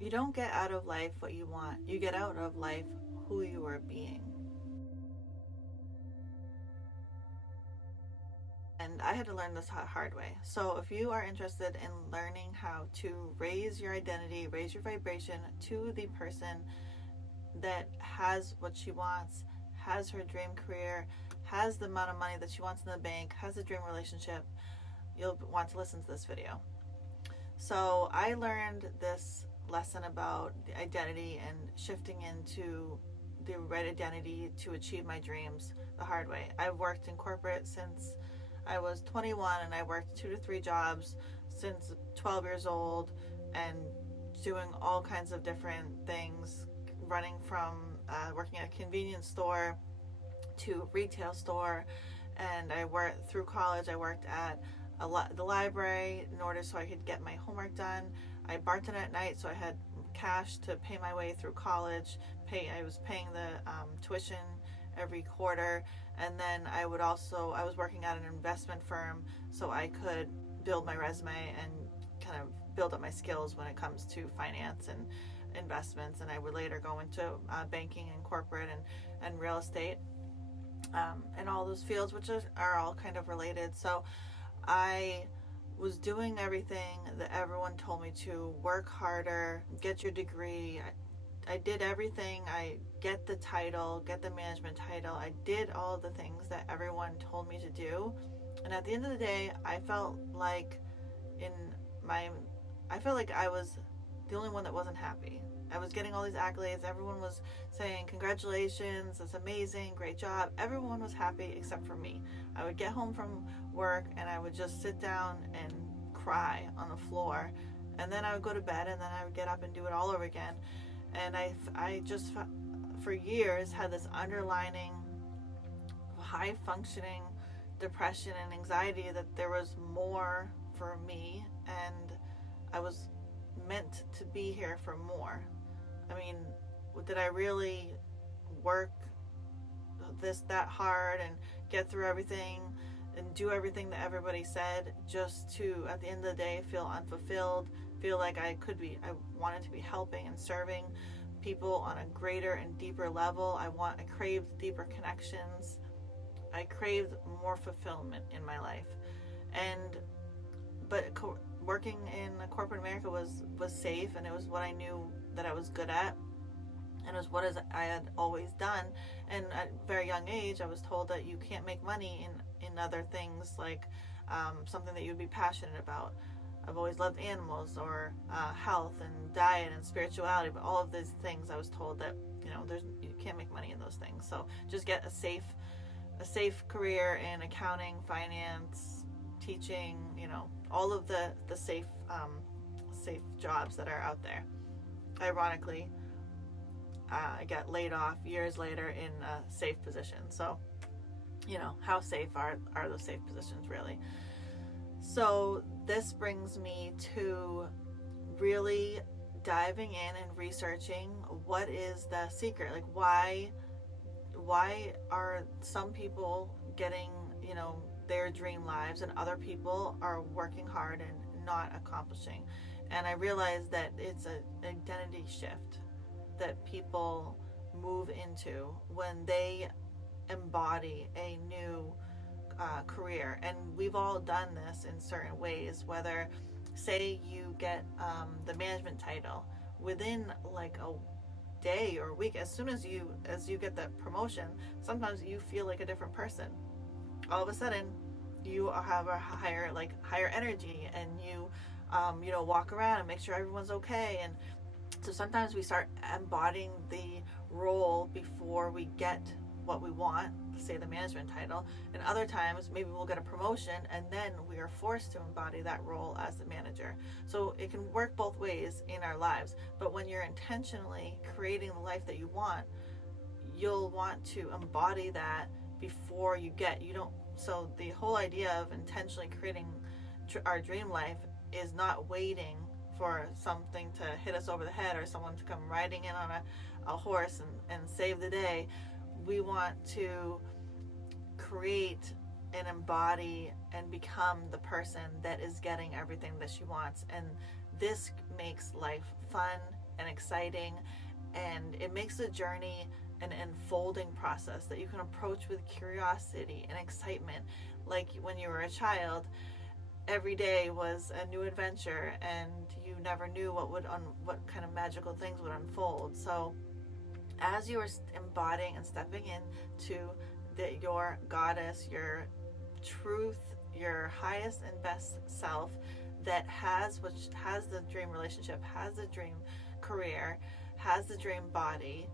You don't get out of life what you want. You get out of life who you are being. And I had to learn this hard way. So if you are interested in learning how to raise your identity, raise your vibration to the person that has what she wants, has her dream career, has the amount of money that she wants in the bank, has a dream relationship, you'll want to listen to this video. So I learned this lesson about the identity and shifting into the right identity to achieve my dreams the hard way. I've worked in corporate since I was 21, and I worked 2 to 3 jobs since 12 years old, and doing all kinds of different things, running from working at a convenience store to retail store. And I worked through college. I worked at the library in order so I could get my homework done. I bartended at night, so I had cash to pay my way through college. I was paying the tuition every quarter, and then I was working at an investment firm so I could build my resume and kind of build up my skills when it comes to finance and investments. And I would later go into banking and corporate and real estate, and all those fields, which are all kind of related. So I was doing everything that everyone told me to: work harder, get your degree. I did everything. I get the title, get the management title. I did all the things that everyone told me to do. And at the end of the day, I felt like I was the only one that wasn't happy. I was getting all these accolades. Everyone was saying, congratulations, that's amazing, great job. Everyone was happy except for me. I would get home from work and I would just sit down and cry on the floor. And then I would go to bed, and then I would get up and do it all over again. And I just, for years, had this underlining high functioning depression and anxiety that there was more for me, and I was meant to be here for more. I mean, did I really work that hard and get through everything and do everything that everybody said just to, at the end of the day, feel unfulfilled, feel like I wanted to be helping and serving people on a greater and deeper level. I craved deeper connections. I craved more fulfillment in my life. But working in corporate America was safe, and it was what I knew that I was good at, and it was what I had always done. And at a very young age, I was told that you can't make money in other things, like something that you'd be passionate about. I've always loved animals, or health and diet and spirituality, but all of these things I was told that you can't make money in those things. So just get a safe career in accounting, finance, teaching, all of the safe jobs that are out there. Ironically, I got laid off years later in a safe position. So, how safe are those safe positions really? So this brings me to really diving in and researching what is the secret. Like, why are some people getting, their dream lives, and other people are working hard and not accomplishing? And I realized that it's an identity shift that people move into when they embody a new career. And we've all done this in certain ways, whether, say, you get the management title, within like a day or a week, as soon as you get that promotion, sometimes you feel like a different person. All of a sudden you have a higher energy, and you walk around and make sure everyone's okay. And so sometimes we start embodying the role before we get what we want, say the management title, and other times maybe we'll get a promotion and then we are forced to embody that role as the manager. So it can work both ways in our lives, but when you're intentionally creating the life that you want, you'll want to embody that before so the whole idea of intentionally creating our dream life is not waiting for something to hit us over the head, or someone to come riding in on a horse and save the day. We want to create and embody and become the person that is getting everything that she wants. And this makes life fun and exciting, and it makes the journey an unfolding process that you can approach with curiosity and excitement. Like when you were a child, every day was a new adventure, and you never knew what kind of magical things would unfold. So as you are embodying and stepping into your goddess, your truth, your highest and best self that has the dream relationship, has the dream career, has the dream body,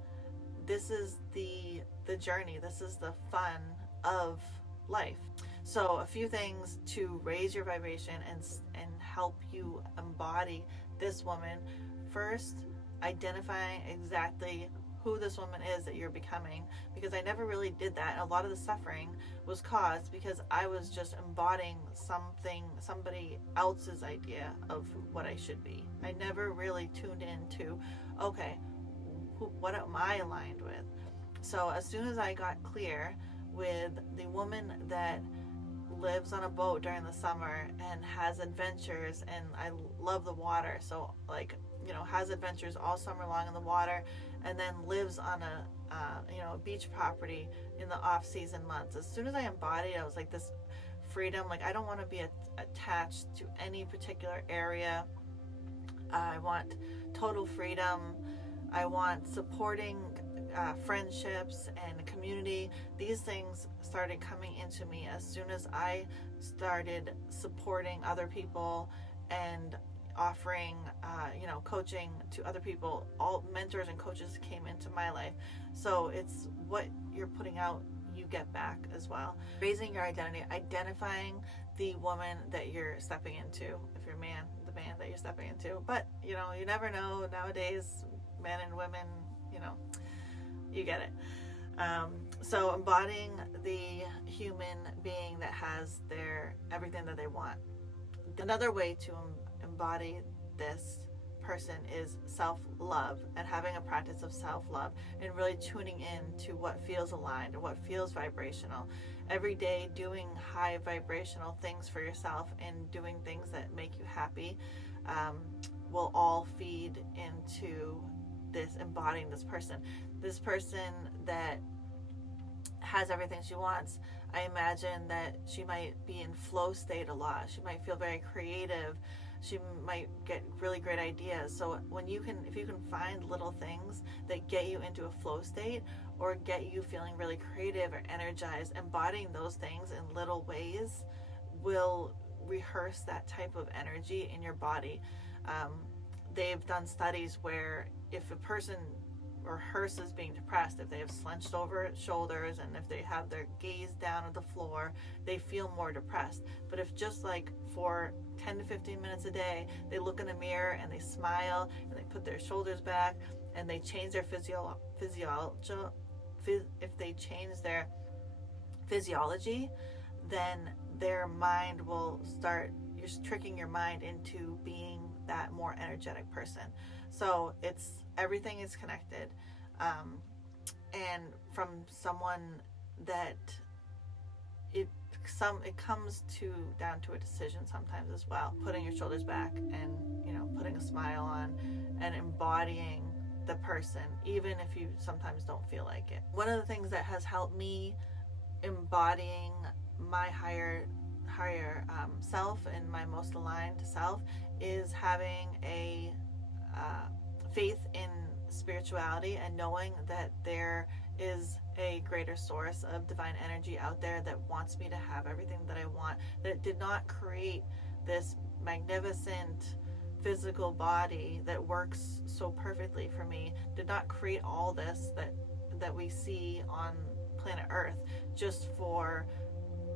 this is the journey, this is the fun of life. So a few things to raise your vibration and help you embody this woman. First, identifying exactly who this woman is that you're becoming, because I never really did that. And a lot of the suffering was caused because I was just embodying somebody else's idea of what I should be. I never really tuned into, okay, what am I aligned with? So as soon as I got clear with the woman that lives on a boat during the summer and has adventures, and I love the water, so has adventures all summer long in the water, and then lives on a beach property in the off-season months. As soon as I embodied, I was like, this freedom, like I don't want to be attached to any particular area. I want total freedom. I want supporting friendships and community. These things started coming into me as soon as I started supporting other people and offering coaching to other people. All mentors and coaches came into my life. So it's what you're putting out, you get back as well. Raising your identity, identifying the woman that you're stepping into. If you're a man, the man that you're stepping into. But you never know nowadays, men and women, you get it. So embodying the human being that has everything that they want. Another way to embody this person is self-love, and having a practice of self-love and really tuning in to what feels aligned and what feels vibrational. Every day doing high vibrational things for yourself and doing things that make you happy will all feed into this, embodying this person that has everything she wants. I imagine that she might be in flow state a lot. She might feel very creative. She might get really great ideas. So if you can find little things that get you into a flow state or get you feeling really creative or energized, embodying those things in little ways will rehearse that type of energy in your body. They've done studies where if a person rehearses being depressed, if they have slunched over shoulders and if they have their gaze down at the floor, they feel more depressed. But if just like for 10 to 15 minutes a day, they look in the mirror and they smile and they put their shoulders back and they change their physiology, then their mind will start, you're tricking your mind into being that more energetic person. So everything is connected, and from someone that it comes down to a decision sometimes as well. Putting your shoulders back and putting a smile on and embodying the person, even if you sometimes don't feel like it. One of the things that has helped me embodying my higher self and my most aligned self is having a faith in spirituality and knowing that there is a greater source of divine energy out there that wants me to have everything that I want, that did not create this magnificent physical body that works so perfectly for me, did not create all this that we see on planet Earth just for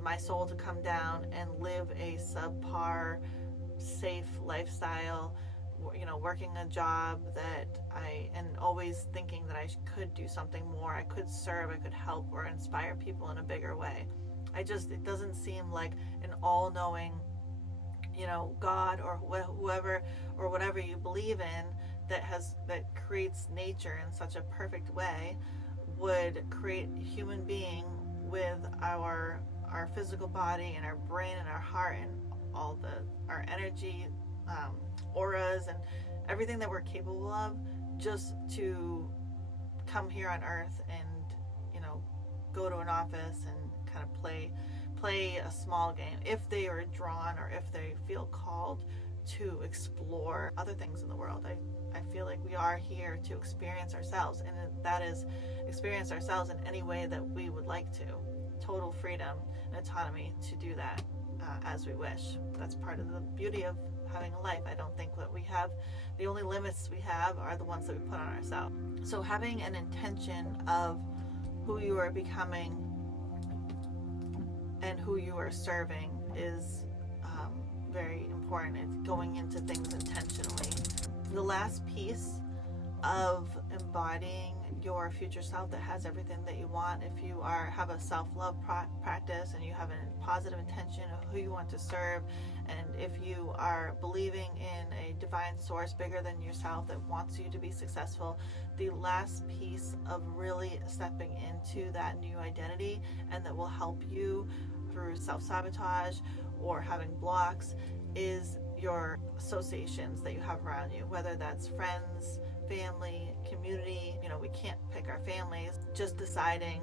my soul to come down and live a subpar safe lifestyle, working a job and always thinking that I could do something more, I could serve, I could help or inspire people in a bigger way. It doesn't seem like an all-knowing, God or whoever or whatever you believe in that creates nature in such a perfect way would create a human being with our our physical body and our brain and our heart and all our energy, auras, and everything that we're capable of, just to come here on earth and, go to an office and kind of play a small game, if they are drawn or if they feel called to explore other things in the world. I feel like we are here to experience ourselves, and that is experience ourselves in any way that we would like to. Total freedom and autonomy to do that as we wish. That's part of the beauty of having a life. I don't think that the only limits we have are the ones that we put on ourselves. So having an intention of who you are becoming and who you are serving is very important. It's going into things intentionally. The last piece of embodying your future self that has everything that you want, if you have a self-love practice and you have a positive intention of who you want to serve, and if you are believing in a divine source bigger than yourself that wants you to be successful, the last piece of really stepping into that new identity, and that will help you through self-sabotage or having blocks, is your associations that you have around you, whether that's friends, family, community. We can't pick our families. Just deciding,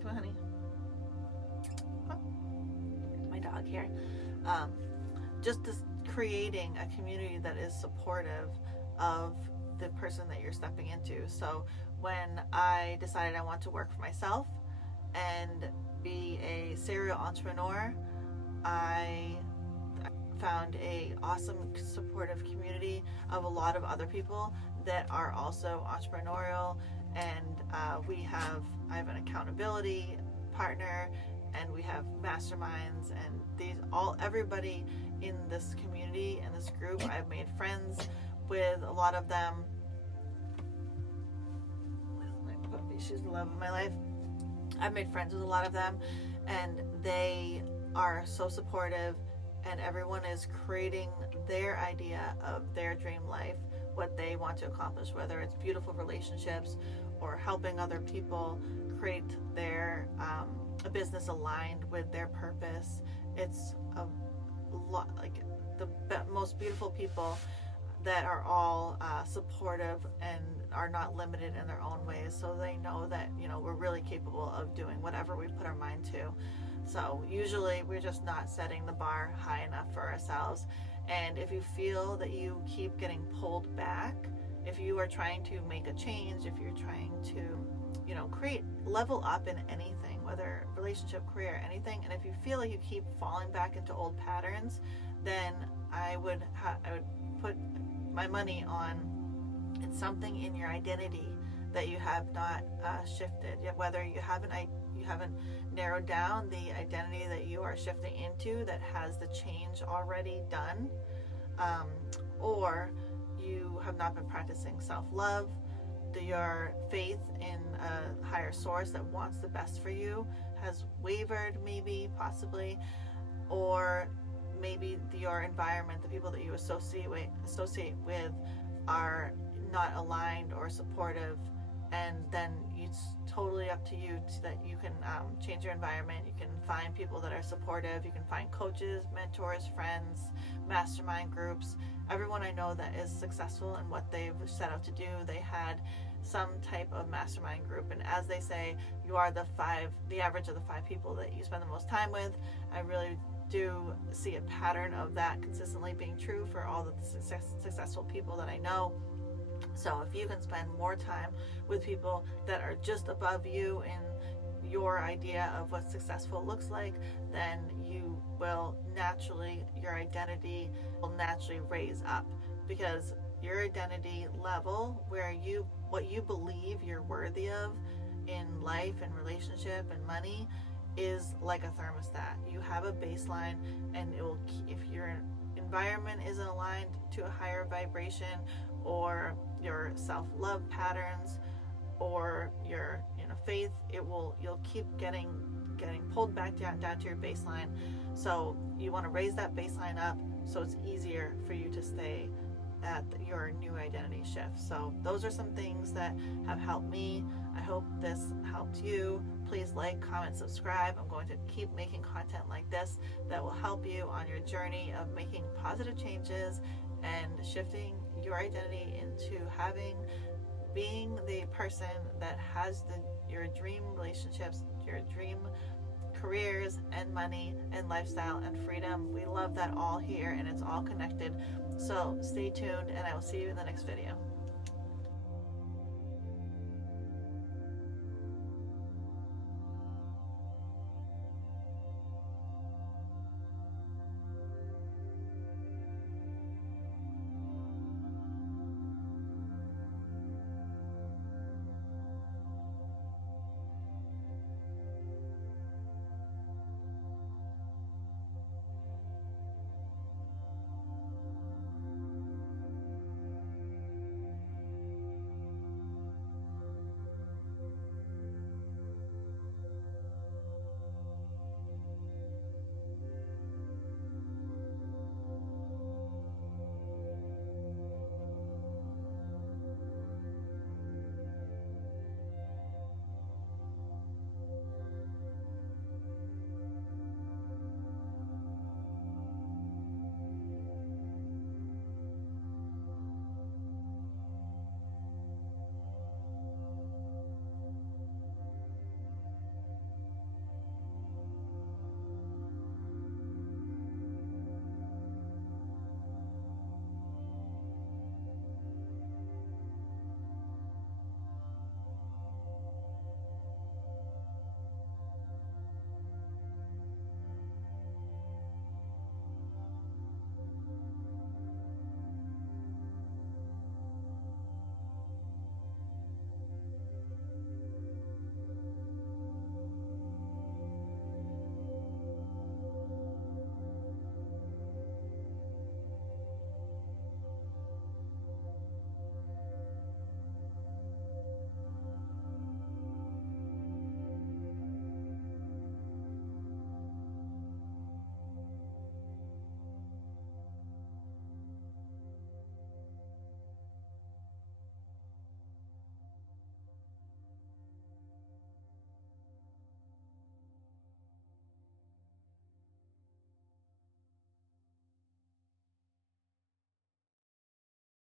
come on, honey. Oh, my dog here. Just creating a community that is supportive of the person that you're stepping into. So when I decided I want to work for myself and be a serial entrepreneur, I found a awesome supportive community of a lot of other people that are also entrepreneurial, and I have an accountability partner, and we have masterminds, and everybody in this community and this group, I've made friends with a lot of them. My puppy, she's the love of my life. I've made friends with a lot of them, and they are so supportive, and everyone is creating their idea of their dream life, what they want to accomplish, whether it's beautiful relationships or helping other people create their a business aligned with their purpose. It's a lot like the most beautiful people that are all supportive and are not limited in their own ways, so they know that we're really capable of doing whatever we put our mind to. So usually we're just not setting the bar high enough for ourselves. And if you feel that you keep getting pulled back, if you are trying to make a change, if you're trying to level up in anything, whether relationship, career, anything, and if you feel like you keep falling back into old patterns, then I would put my money on it's something in your identity that you have not shifted. Whether you haven't narrowed down the identity that you are shifting into that has the change already done, or you have not been practicing self-love, your faith in a higher source that wants the best for you has wavered, maybe, possibly, or maybe your environment, the people that you associate with are not aligned or supportive, and then it's totally up to you that you can change your environment. You can find people that are supportive. You can find coaches, mentors, friends, mastermind groups. Everyone I know that is successful in what they've set out to do, they had some type of mastermind group. And as they say, you are the average of the 5 people that you spend the most time with. I really do see a pattern of that consistently being true for all the successful people that I know. So if you can spend more time with people that are just above you in your idea of what successful looks like, then your identity will naturally raise up, because your identity level, what you believe you're worthy of in life and relationship and money, is like a thermostat. You have a baseline, and it will, if your environment isn't aligned to a higher vibration, or your self-love patterns, or your faith, you'll keep getting pulled back down to your baseline. So you want to raise that baseline up so it's easier for you to stay at your new identity shift. So those are some things that have helped me. I hope this helped you. please like, comment, subscribe. I'm going to keep making content like this that will help you on your journey of making positive changes and shifting your identity into being the person that has your dream relationships, your dream careers and money and lifestyle and freedom. We love that all here, and it's all connected. So stay tuned, and I will see you in the next video.